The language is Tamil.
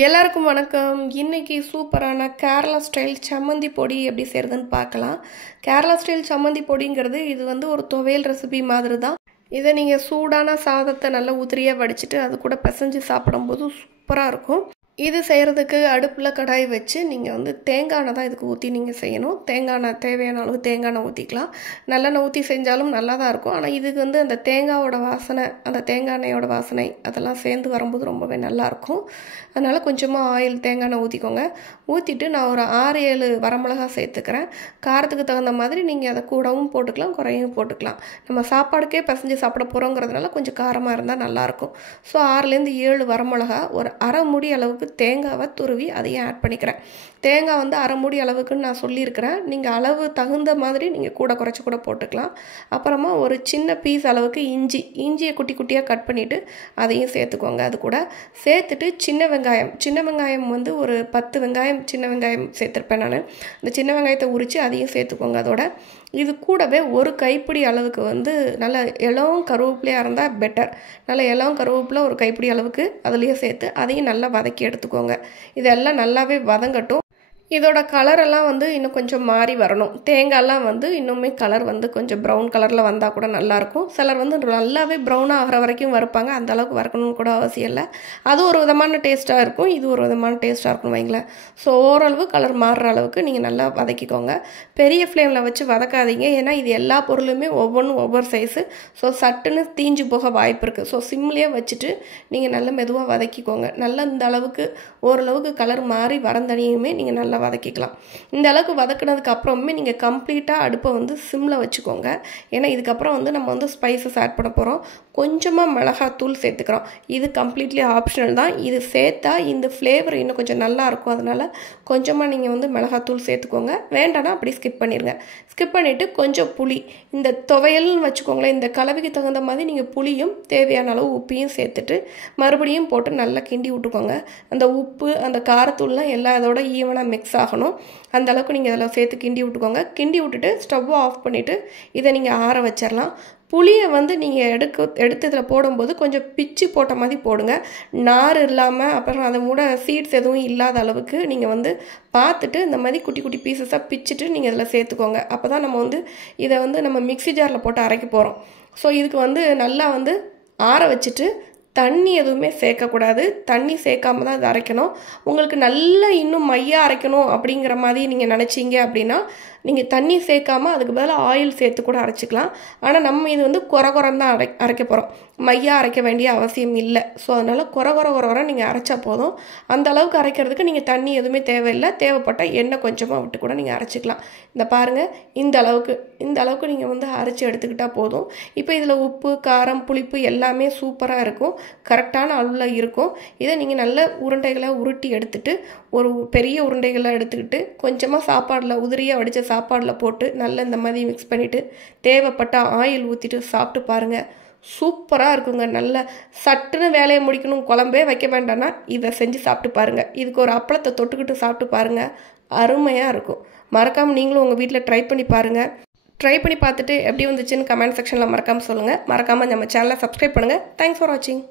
எல்லாருக்கும் வணக்கம். இன்னைக்கு சூப்பரான கேரளா ஸ்டைல் சம்மந்தி பொடி எப்படி செய்யறதுன்னு பார்க்கலாம். கேரளா ஸ்டைல் சம்மந்தி பொடிங்கிறது இது ஒரு துவையல் ரெசிபி மாதிரி தான். இதை நீங்கள் சூடான சாதத்தை நல்லா உதிரியாக வடிச்சிட்டு அது கூட பிசைஞ்சு சாப்பிடும்போது சூப்பராக இருக்கும். இது செய்கிறதுக்கு அடுப்பில் கடாய் வச்சு நீங்கள் தேங்காய் எண்ணெய் தான் இதுக்கு ஊற்றி நீங்கள் செய்யணும். தேங்காய் எண்ணெய் தேவையான அளவு தேங்காய் எண்ணெய் ஊற்றிக்கலாம். நல்லெண்ணெய் ஊற்றி செஞ்சாலும் நல்லா தான் இருக்கும். ஆனால் இதுக்கு அந்த தேங்காயோட வாசனை, அந்த தேங்காய் எண்ணெயோட வாசனை அதெல்லாம் சேர்ந்து வரும்போது ரொம்பவே நல்லாயிருக்கும். அதனால் கொஞ்சமாக ஆயில் தேங்காய் எண்ணெய் ஊற்றிக்கோங்க. ஊற்றிட்டு நான் ஒரு 6-7 வரமிளகா சேர்த்துக்கிறேன். காரத்துக்கு தகுந்த மாதிரி நீங்கள் அதை கூடவும் போட்டுக்கலாம், குறையும் போட்டுக்கலாம். நம்ம சாப்பாடுக்கே பிசைஞ்சு சாப்பிட போகிறோங்கிறதுனால கொஞ்சம் காரமாக இருந்தால் நல்லாயிருக்கும். ஸோ 6-7 வரமிளகா, ஒரு அரை மூடி அளவுக்கு தேங்காவை துருவி அதையும் ஆட் பண்ணிக்கிறேன். தேங்காய் அரை மூடி அளவுக்குன்னு நான் சொல்லியிருக்கிறேன். நீங்கள் அளவு தகுந்த மாதிரி நீங்கள் கூட குறைச்சி கூட போட்டுக்கலாம். அப்புறமா ஒரு சின்ன பீஸ் அளவுக்கு இஞ்சியை குட்டி குட்டியாக கட் பண்ணிவிட்டு அதையும் சேர்த்துக்கோங்க. அது கூட சேர்த்துட்டு சின்ன வெங்காயம் ஒரு 10 வெங்காயம் சின்ன வெங்காயம் சேர்த்துருப்பேன் நான். இந்த சின்ன வெங்காயத்தை உரித்து அதையும் சேர்த்துக்கோங்க. அதோட இது கூடவே ஒரு கைப்பிடி அளவுக்கு நல்ல இளம் கருவேப்பிலையாக இருந்தால் பெட்டர். நல்ல இளம் கருவேப்பிலை ஒரு கைப்பிடி அளவுக்கு அதுலேயே சேர்த்து அதையும் நல்லா வதக்கி எடுத்துக்கோங்க. இதெல்லாம் நல்லாவே வதங்கட்டும். இதோட கலரெல்லாம் இன்னும் கொஞ்சம் மாறி வரணும். தேங்காயெல்லாம் இன்னுமே கலர் கொஞ்சம் ப்ரௌன் கலரில் வந்தால் கூட நல்லாயிருக்கும். சிலர் நல்லாவே ப்ரௌனாக ஆகிற வரைக்கும் வறுப்பாங்க. அந்த அளவுக்கு வறுக்கணும்னு கூட அவசியம் இல்லை. அது ஒரு விதமான டேஸ்ட்டாக இருக்கும், இது ஒரு விதமான டேஸ்ட்டாக இருக்கும்னு வைங்களேன். ஸோ ஓரளவு கலர் மாறுற அளவுக்கு நீங்கள் நல்லா வதக்கிக்கோங்க. பெரிய ஃப்ளேமில் வச்சு வதக்காதீங்க, ஏன்னா இது எல்லா பொருளுமே ஒவ்வொன்றும் ஒவ்வொரு சைஸு. ஸோ சட்டுன்னு தீஞ்சு போக வாய்ப்பு இருக்குது. ஸோ சிம்லேயே வச்சுட்டு நீங்கள் நல்லா மெதுவாக வதக்கிக்கோங்க. நல்லா இந்த அளவுக்கு ஓரளவுக்கு கலர் மாறி வரந்தனியுமே நீங்கள் நல்லா வதக்கிக்கலாம். இந்த அளவுக்கு வதக்கினதுக்கு அப்புறமே நீங்கள் கம்ப்ளீட்டாக அடுப்பை சிம்மில் வச்சுக்கோங்க. ஏன்னா இதுக்கப்புறம் நம்ம ஸ்பைசஸ் ஆட் பண்ண போகிறோம். கொஞ்சமாக மிளகாத்தூள் சேர்த்துக்கிறோம். இது கம்ப்ளீட்லி ஆப்ஷனல் தான். இது சேர்த்தா இந்த ஃப்ளேவர் இன்னும் கொஞ்சம் நல்லாயிருக்கும். அதனால் கொஞ்சமாக நீங்கள் மிளகாத்தூள் சேர்த்துக்கோங்க. வேண்டானா அப்படி ஸ்கிப் பண்ணிடுங்க. ஸ்கிப் பண்ணிவிட்டு கொஞ்சம் புளி, இந்த துவையல்னு வச்சுக்கோங்களேன், இந்த கலவைக்கு தகுந்த மாதிரி நீங்கள் புளியும் தேவையான அளவு உப்பையும் சேர்த்துட்டு மறுபடியும் போட்டு நல்லா கிண்டி விட்டுக்கோங்க. அந்த உப்பு அந்த காரத்தூள்லாம் எல்லா இதோட ஈவனாக மிக்ஸ் ஆகணும். அந்த அளவுக்கு நீங்கள் இதெல்லாம் சேர்த்து கிண்டி விட்டுக்கோங்க. கிண்டி விட்டுட்டு ஸ்டவ்வை ஆஃப் பண்ணிவிட்டு இதை நீங்கள் ஆற வச்சிடலாம். புளியை நீங்கள் எடுத்து இதில் போடும்போது கொஞ்சம் பிச்சு போட்ட மாதிரி போடுங்க. நார் இல்லாமல், அப்புறம் அதை மூட சீட்ஸ் எதுவும் இல்லாத அளவுக்கு நீங்கள் பார்த்துட்டு இந்த மாதிரி குட்டி குட்டி பீசஸாக பிச்சுட்டு நீங்கள் இதில் சேர்த்துக்கோங்க. அப்போ தான் நம்ம இதை நம்ம மிக்ஸி ஜாரில் போட்டு அரைக்க போகிறோம். ஸோ இதுக்கு நல்லா ஆற வச்சுட்டு தண்ணி எதுவுமே சேர்க்கக்கூடாது. தண்ணி சேர்க்காம தான் இது அரைக்கணும். உங்களுக்கு நல்லா இன்னும் மையாக அரைக்கணும் அப்படிங்கிற மாதிரி நீங்கள் நினச்சிங்க அப்படின்னா நீங்கள் தண்ணி சேர்க்காமல் அதுக்கு பதிலாக ஆயில் சேர்த்து கூட அரைச்சிக்கலாம். ஆனால் நம்ம இது குறகுறம் தான் அரைக்க போகிறோம். மையாக அரைக்க வேண்டிய அவசியம் இல்லை. ஸோ அதனால் குற நீங்கள் அரைச்சா போதும். அந்த அளவுக்கு அரைக்கிறதுக்கு நீங்கள் தண்ணி எதுவுமே தேவையில்லை. தேவைப்பட்டால் எண்ணெய் கொஞ்சமாக விட்டு கூட நீங்கள் அரைச்சிக்கலாம். இந்த பாருங்கள், இந்த அளவுக்கு நீங்கள் அரைச்சி எடுத்துக்கிட்டால் போதும். இப்போ இதில் உப்பு, காரம், புளிப்பு எல்லாமே சூப்பராக இருக்கும். கரெக்டான அளவில் இருக்கும். இதை நீங்கள் நல்ல உருண்டைகளை உருட்டி எடுத்துட்டு ஒரு பெரிய உருண்டைகளை எடுத்துக்கிட்டு கொஞ்சமாக சாப்பாடில் உதிரியாக வடித்த சாப்பாடில் போட்டு நல்லா இந்த மாதிரி மிக்ஸ் பண்ணிவிட்டு தேவைப்பட்ட ஆயில் ஊற்றிட்டு சாப்பிட்டு பாருங்கள். சூப்பராக இருக்குங்க. நல்ல சட்டுன்னு வேலையை முடிக்கணும், குழம்பே வைக்க வேண்டாம்னா இதை செஞ்சு சாப்பிட்டு பாருங்கள். இதுக்கு ஒரு அப்பளத்தை தொட்டுக்கிட்டு சாப்பிட்டு பாருங்கள். அருமையாக இருக்கும். மறக்காமல் நீங்களும் உங்கள் வீட்டில் ட்ரை பண்ணி பாருங்கள். ட்ரை பண்ணி பார்த்துட்டு எப்படி வந்துச்சுன்னு கமெண்ட் செக்ஷனில் மறக்காமல் சொல்லுங்கள். மறக்காமல் நம்ம சேனலை சப்ஸ்கிரைப் பண்ணுங்கள். தேங்க்ஸ் ஃபார் வாட்சிங்.